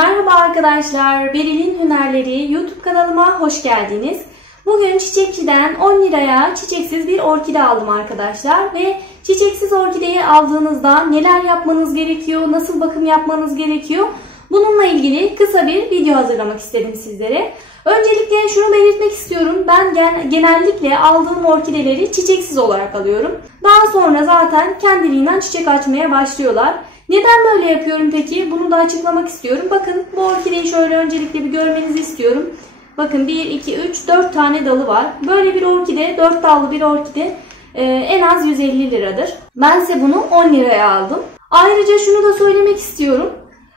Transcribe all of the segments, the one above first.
Merhaba arkadaşlar, Beril'in Hünerleri YouTube kanalıma hoş geldiniz. Bugün çiçekçiden 10 liraya çiçeksiz bir orkide aldım arkadaşlar. Ve çiçeksiz orkideyi aldığınızda neler yapmanız gerekiyor, nasıl bakım yapmanız gerekiyor? Bununla ilgili kısa bir video hazırlamak istedim sizlere. Öncelikle şunu belirtmek istiyorum. Ben genellikle aldığım orkideleri çiçeksiz olarak alıyorum. Daha sonra zaten kendiliğinden çiçek açmaya başlıyorlar. Neden böyle yapıyorum peki? Bunu da açıklamak istiyorum. Bakın bu orkideyi şöyle öncelikle bir görmenizi istiyorum. Bakın 1, 2, 3, 4 tane dalı var. Böyle bir orkide, 4 dallı bir orkide en az 150 liradır. Bense bunu 10 liraya aldım. Ayrıca şunu da söylemek istiyorum.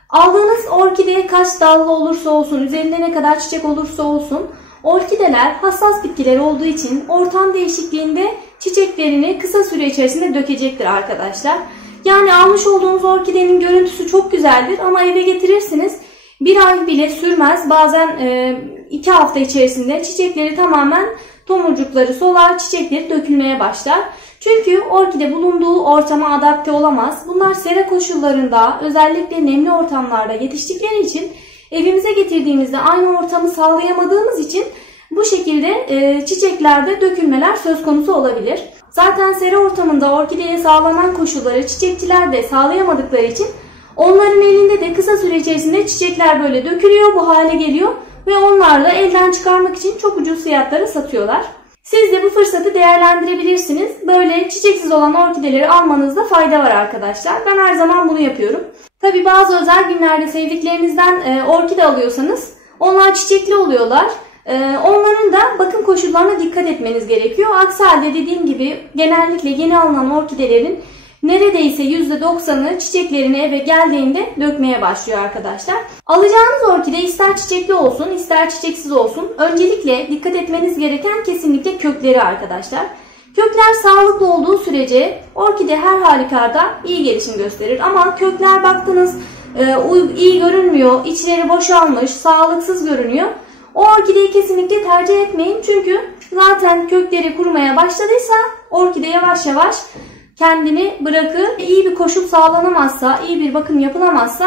Aldığınız orkide kaç dallı olursa olsun, üzerinde ne kadar çiçek olursa olsun, orkideler hassas bitkiler olduğu için ortam değişikliğinde çiçeklerini kısa süre içerisinde dökecektir arkadaşlar. Yani almış olduğunuz orkidenin görüntüsü çok güzeldir ama eve getirirsiniz. Bir ay bile sürmez. Bazen 2 hafta içerisinde çiçekleri tamamen tomurcukları solar, çiçekleri dökülmeye başlar. Çünkü orkide bulunduğu ortama adapte olamaz. Bunlar sera koşullarında, özellikle nemli ortamlarda yetiştikleri için evimize getirdiğimizde aynı ortamı sağlayamadığımız için bu şekilde çiçeklerde dökülmeler söz konusu olabilir. Zaten sera ortamında orkideye sağlanan koşulları çiçekçiler de sağlayamadıkları için onların elinde de kısa süre içerisinde çiçekler böyle dökülüyor, bu hale geliyor ve onlarla elden çıkarmak için çok ucuz fiyatlara satıyorlar. Siz de bu fırsatı değerlendirebilirsiniz. Böyle çiçeksiz olan orkideleri almanızda fayda var arkadaşlar. Ben her zaman bunu yapıyorum. Tabi bazı özel günlerde sevdiklerinizden orkide alıyorsanız onlar çiçekli oluyorlar. Onların da bakım koşullarına dikkat etmeniz gerekiyor. Aksi halde dediğim gibi genellikle yeni alınan orkidelerin neredeyse %90'ı çiçeklerini eve geldiğinde dökmeye başlıyor arkadaşlar. Alacağınız orkide ister çiçekli olsun ister çiçeksiz olsun, öncelikle dikkat etmeniz gereken kesinlikle kökleri arkadaşlar. Kökler sağlıklı olduğu sürece orkide her halükarda iyi gelişim gösterir. Ama kökler baktınız iyi görünmüyor, içleri boşalmış, sağlıksız görünüyor. O orkideyi kesinlikle tercih etmeyin. Çünkü zaten kökleri kurumaya başladıysa orkide yavaş yavaş kendini bırakır. İyi bir koşul sağlanamazsa, iyi bir bakım yapılamazsa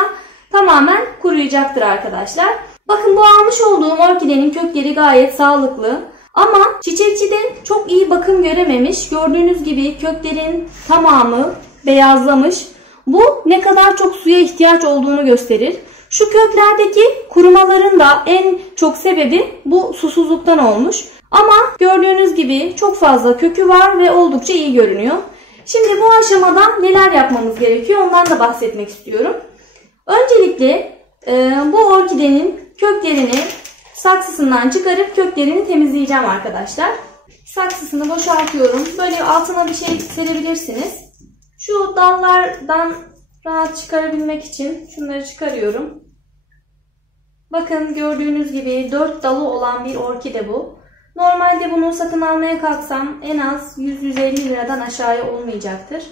tamamen kuruyacaktır arkadaşlar. Bakın bu almış olduğum orkidenin kökleri gayet sağlıklı. Ama çiçekçide çok iyi bakım görememiş. Gördüğünüz gibi köklerin tamamı beyazlamış. Bu ne kadar çok suya ihtiyaç olduğunu gösterir. Şu köklerdeki kurumaların da en çok sebebi bu susuzluktan olmuş. Ama gördüğünüz gibi çok fazla kökü var ve oldukça iyi görünüyor. Şimdi bu aşamada neler yapmamız gerekiyor ondan da bahsetmek istiyorum. Öncelikle bu orkidenin köklerini saksısından çıkarıp köklerini temizleyeceğim arkadaşlar. Saksısını boşaltıyorum. Böyle altına bir şey serebilirsiniz. Şu dallardan rahat çıkarabilmek için şunları çıkarıyorum. Bakın gördüğünüz gibi 4 dalı olan bir orkide bu. Normalde bunu satın almaya kalksam en az 100-150 liradan aşağıya olmayacaktır.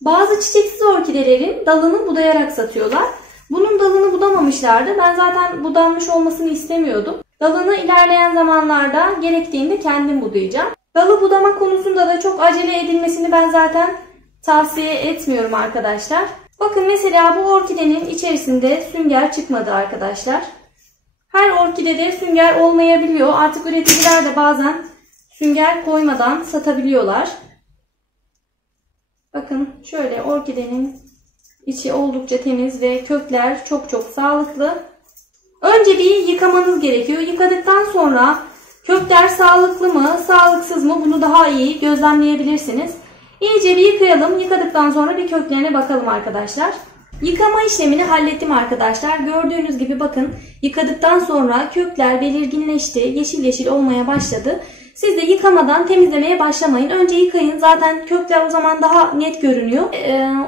Bazı çiçeksiz orkidelerin dalını budayarak satıyorlar. Bunun dalını budamamışlardı. Ben zaten budanmış olmasını istemiyordum. Dalını ilerleyen zamanlarda gerektiğinde kendim budayacağım. Dalı budama konusunda da çok acele edilmesini ben zaten tavsiye etmiyorum arkadaşlar. Bakın mesela bu orkidenin içerisinde sünger çıkmadı arkadaşlar. Her orkidede sünger olmayabiliyor. Artık üreticiler de bazen sünger koymadan satabiliyorlar. Bakın şöyle orkidenin içi oldukça temiz ve kökler çok sağlıklı. Önce bir yıkamanız gerekiyor. Yıkadıktan sonra kökler sağlıklı mı, sağlıksız mı bunu daha iyi gözlemleyebilirsiniz. İyice bir yıkayalım. Yıkadıktan sonra bir köklerine bakalım arkadaşlar. Yıkama işlemini hallettim arkadaşlar. Gördüğünüz gibi bakın yıkadıktan sonra kökler belirginleşti. Yeşil yeşil olmaya başladı. Siz de yıkamadan temizlemeye başlamayın. Önce yıkayın. Zaten kökler o zaman daha net görünüyor.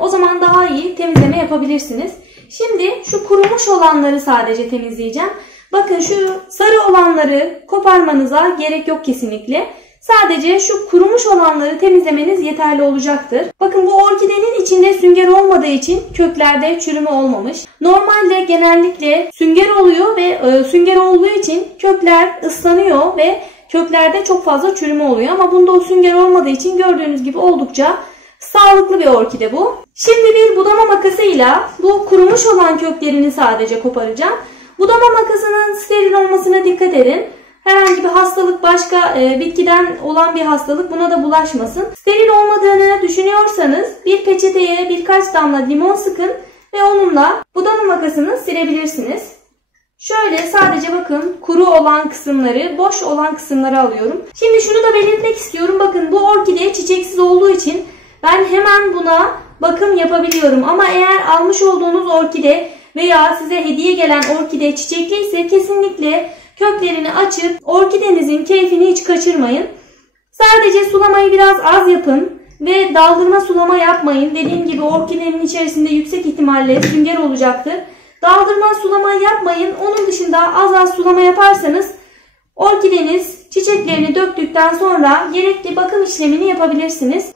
O zaman daha iyi temizleme yapabilirsiniz. Şimdi şu kurumuş olanları sadece temizleyeceğim. Bakın şu sarı olanları koparmanıza gerek yok kesinlikle. Sadece şu kurumuş olanları temizlemeniz yeterli olacaktır. Bakın bu orkidenin içinde sünger olmadığı için köklerde çürüme olmamış. Normalde genellikle sünger oluyor ve sünger olduğu için kökler ıslanıyor ve köklerde çok fazla çürüme oluyor. Ama bunda o sünger olmadığı için gördüğünüz gibi oldukça Sağlıklı bir orkide bu. Şimdi bir budama makasıyla bu kurumuş olan köklerini sadece koparacağım. Budama makasının steril olmasına dikkat edin. Herhangi bir hastalık, başka bitkiden olan bir hastalık buna da bulaşmasın. Steril olmadığını düşünüyorsanız bir peçeteye birkaç damla limon sıkın ve onunla budama makasını silebilirsiniz. Şöyle sadece bakın kuru olan kısımları, boş olan kısımları alıyorum. Şimdi şunu da belirtmek istiyorum. Bakın bu orkide çiçeksiz olduğu için ben hemen buna bakım yapabiliyorum. Ama eğer almış olduğunuz orkide veya size hediye gelen orkide çiçekliyse kesinlikle köklerini açıp orkidenizin keyfini hiç kaçırmayın. Sadece sulamayı biraz az yapın ve daldırma sulama yapmayın. Dediğim gibi orkidenin içerisinde yüksek ihtimalle sünger olacaktır. Daldırma sulama yapmayın. Onun dışında az az sulama yaparsanız orkideniz çiçeklerini döktükten sonra gerekli bakım işlemini yapabilirsiniz.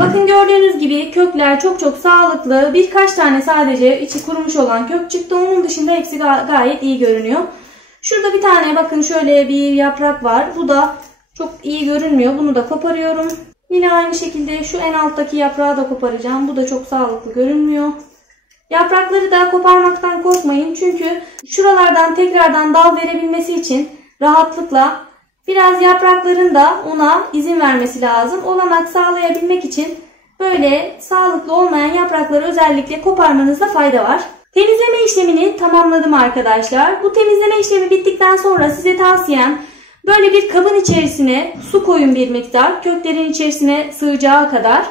Bakın gördüğünüz gibi kökler çok sağlıklı. Birkaç tane sadece içi kurumuş olan kök çıktı. Onun dışında hepsi gayet iyi görünüyor. Şurada bir tane bakın şöyle bir yaprak var. Bu da çok iyi görünmüyor. Bunu da koparıyorum. Yine aynı şekilde şu en alttaki yaprağı da koparacağım. Bu da çok sağlıklı görünmüyor. Yaprakları da koparmaktan korkmayın. Çünkü şuralardan tekrardan dal verebilmesi için rahatlıkla biraz yaprakların da ona izin vermesi lazım. Olanak sağlayabilmek için böyle sağlıklı olmayan yaprakları özellikle koparmanızda fayda var. Temizleme işlemini tamamladım arkadaşlar. Bu temizleme işlemi bittikten sonra size tavsiyem böyle bir kabın içerisine su koyun bir miktar. Köklerin içerisine sığacağı kadar.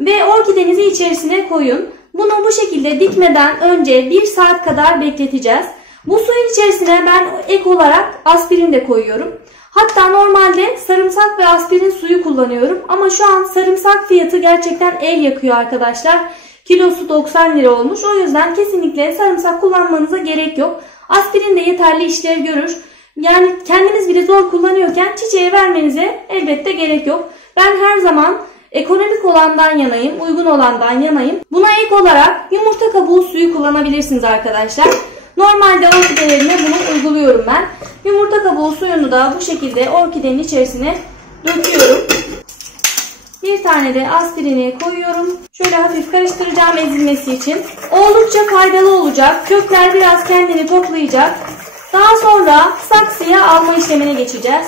Ve orkidenizi içerisine koyun. Bunu bu şekilde dikmeden önce 1 saat kadar bekleteceğiz. Bu suyun içerisine ben ek olarak aspirin de koyuyorum. Hatta normalde sarımsak ve aspirin suyu kullanıyorum. Ama şu an sarımsak fiyatı gerçekten el yakıyor arkadaşlar. Kilosu 90 lira olmuş. O yüzden kesinlikle sarımsak kullanmanıza gerek yok. Aspirin de yeterli işlev görür. Yani kendiniz bile zor kullanıyorken çiçeğe vermenize elbette gerek yok. Ben her zaman ekonomik olandan yanayım, uygun olandan yanayım. Buna ek olarak yumurta kabuğu suyu kullanabilirsiniz arkadaşlar. Normalde orkidelerine bunu uyguluyorum ben. Yumurta kabuğu suyunu da bu şekilde orkidenin içerisine döküyorum. Bir tane de aspirini koyuyorum. Şöyle hafif karıştıracağım ezilmesi için. Oldukça faydalı olacak. Kökler biraz kendini toplayacak. Daha sonra saksıya alma işlemine geçeceğiz.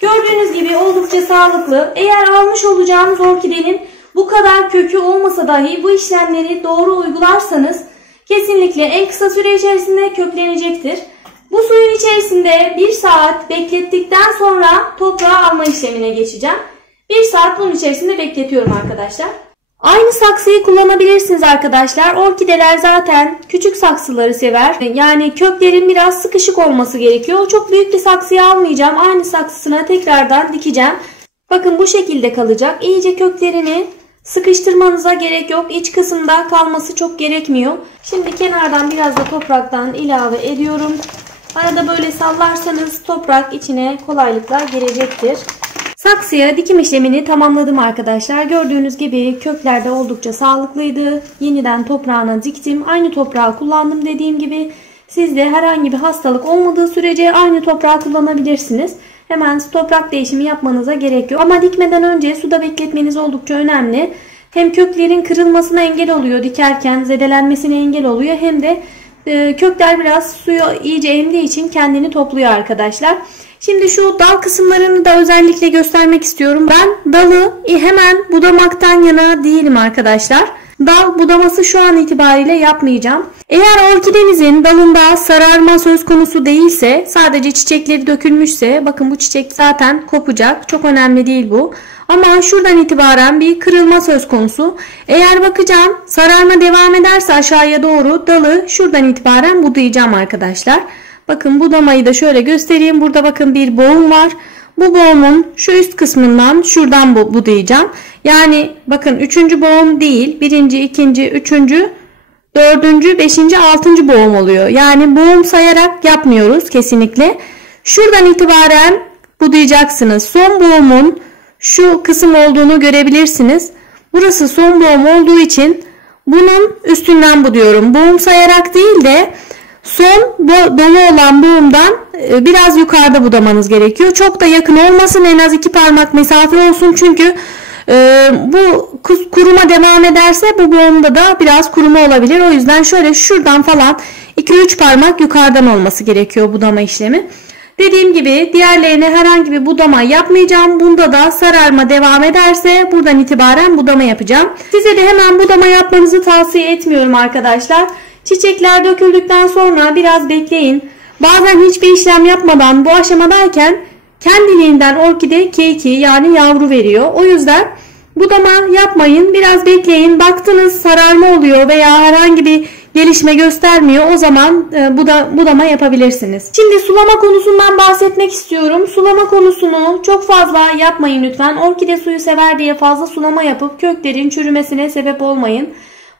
Gördüğünüz gibi oldukça sağlıklı. Eğer almış olacağınız orkidenin bu kadar kökü olmasa dahi bu işlemleri doğru uygularsanız kesinlikle en kısa süre içerisinde köklenecektir. Bu suyun içerisinde 1 saat beklettikten sonra toprağa alma işlemine geçeceğim. 1 saat bunun içerisinde bekletiyorum arkadaşlar. Aynı saksıyı kullanabilirsiniz arkadaşlar. Orkideler zaten küçük saksıları sever. Yani köklerin biraz sıkışık olması gerekiyor. Çok büyük bir saksıya almayacağım. Aynı saksısına tekrardan dikeceğim. Bakın bu şekilde kalacak. İyice köklerini sıkıştırmanıza gerek yok. İç kısımda kalması çok gerekmiyor. Şimdi kenardan biraz da topraktan ilave ediyorum. Arada böyle sallarsanız toprak içine kolaylıkla girecektir. Saksıya dikim işlemini tamamladım arkadaşlar. Gördüğünüz gibi kökler de oldukça sağlıklıydı. Yeniden toprağına diktim. Aynı toprağı kullandım dediğim gibi. Siz de herhangi bir hastalık olmadığı sürece aynı toprağı kullanabilirsiniz. Hemen toprak değişimi yapmanıza gerek yok. Ama dikmeden önce suda bekletmeniz oldukça önemli. Hem köklerin kırılmasına engel oluyor dikerken, zedelenmesine engel oluyor. Hem de kökler biraz suyu iyice emdiği için kendini topluyor arkadaşlar. Şimdi şu dal kısımlarını da özellikle göstermek istiyorum. Ben dalı hemen budamaktan yana değilim arkadaşlar. Dal budaması şu an itibariyle yapmayacağım. Eğer orkidenizin dalında sararma söz konusu değilse, sadece çiçekleri dökülmüşse, bakın bu çiçek zaten kopacak. Çok önemli değil bu. Ama şuradan itibaren bir kırılma söz konusu. Eğer bakacağım sararma devam ederse aşağıya doğru dalı şuradan itibaren budayacağım arkadaşlar. Bakın budamayı da şöyle göstereyim. Burada bakın bir boğum var. Bu boğumun şu üst kısmından şuradan budayacağım. Yani bakın 3. boğum değil. 1. 2. 3. 4. 5. 6. boğum oluyor. Yani boğum sayarak yapmıyoruz kesinlikle. Şuradan itibaren budayacaksınız. Son boğumun şu kısım olduğunu görebilirsiniz. Burası son boğum olduğu için bunun üstünden buduyorum. Boğum sayarak değil de son dolu olan boğumdan biraz yukarıda budamanız gerekiyor. Çok da yakın olmasın, en az 2 parmak mesafe olsun. Çünkü Bu kuruma devam ederse bu boğumda da biraz kuruma olabilir. O yüzden şöyle şuradan falan 2-3 parmak yukarıdan olması gerekiyor budama işlemi. Dediğim gibi diğerlerine herhangi bir budama yapmayacağım. Bunda da sararma devam ederse buradan itibaren budama yapacağım. Size de hemen budama yapmanızı tavsiye etmiyorum arkadaşlar. Çiçekler döküldükten sonra biraz bekleyin. Bazen hiçbir işlem yapmadan bu aşamadayken kendiliğinden orkide keki yani yavru veriyor. O yüzden budama yapmayın. Biraz bekleyin. Baktınız sararma oluyor veya herhangi bir gelişme göstermiyor. O zaman budama yapabilirsiniz. Şimdi sulama konusundan bahsetmek istiyorum. Sulama konusunu çok fazla yapmayın lütfen. Orkide suyu sever diye fazla sulama yapıp köklerin çürümesine sebep olmayın.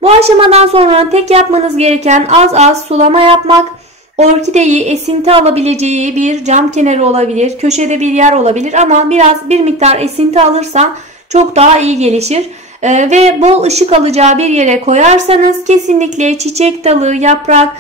Bu aşamadan sonra tek yapmanız gereken az az sulama yapmak. Orkideyi esinti alabileceği bir cam kenarı olabilir, köşede bir yer olabilir ama bir miktar esinti alırsa çok daha iyi gelişir. Ve bol ışık alacağı bir yere koyarsanız kesinlikle çiçek dalı, yaprak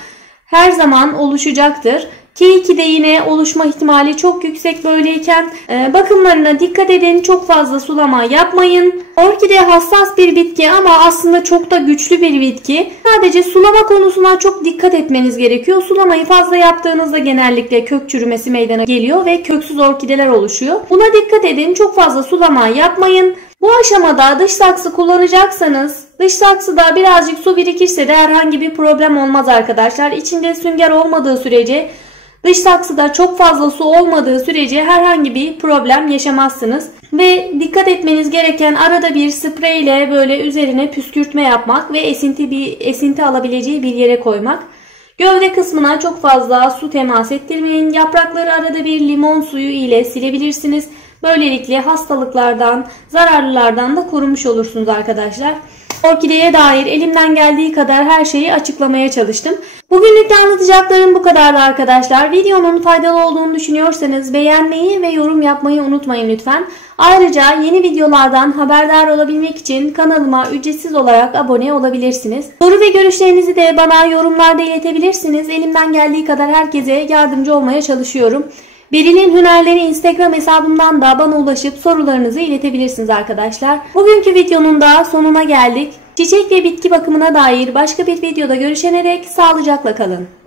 her zaman oluşacaktır. K2'de yine oluşma ihtimali çok yüksek böyleyken bakımlarına dikkat edin. Çok fazla sulama yapmayın. Orkide hassas bir bitki ama aslında çok da güçlü bir bitki. Sadece sulama konusuna çok dikkat etmeniz gerekiyor. Sulamayı fazla yaptığınızda genellikle kök çürümesi meydana geliyor ve köksüz orkideler oluşuyor. Buna dikkat edin. Çok fazla sulama yapmayın. Bu aşamada dış saksı kullanacaksanız dış saksıda birazcık su birikirse de herhangi bir problem olmaz arkadaşlar. İçinde sünger olmadığı sürece, dış saksıda çok fazla su olmadığı sürece herhangi bir problem yaşamazsınız. Ve dikkat etmeniz gereken arada bir sprey ile böyle üzerine püskürtme yapmak ve esinti alabileceği bir yere koymak. Gövde kısmına çok fazla su temas ettirmeyin. Yaprakları arada bir limon suyu ile silebilirsiniz. Böylelikle hastalıklardan, zararlılardan da korunmuş olursunuz arkadaşlar. Orkideye dair elimden geldiği kadar her şeyi açıklamaya çalıştım. Bugünlük de anlatacaklarım bu kadardı arkadaşlar. Videonun faydalı olduğunu düşünüyorsanız beğenmeyi ve yorum yapmayı unutmayın lütfen. Ayrıca yeni videolardan haberdar olabilmek için kanalıma ücretsiz olarak abone olabilirsiniz. Soru ve görüşlerinizi de bana yorumlarda iletebilirsiniz. Elimden geldiği kadar herkese yardımcı olmaya çalışıyorum. Beril'in Hünerleri Instagram hesabımdan da bana ulaşıp sorularınızı iletebilirsiniz arkadaşlar. Bugünkü videonun da sonuna geldik. Çiçek ve bitki bakımına dair başka bir videoda görüşene dek sağlıcakla kalın.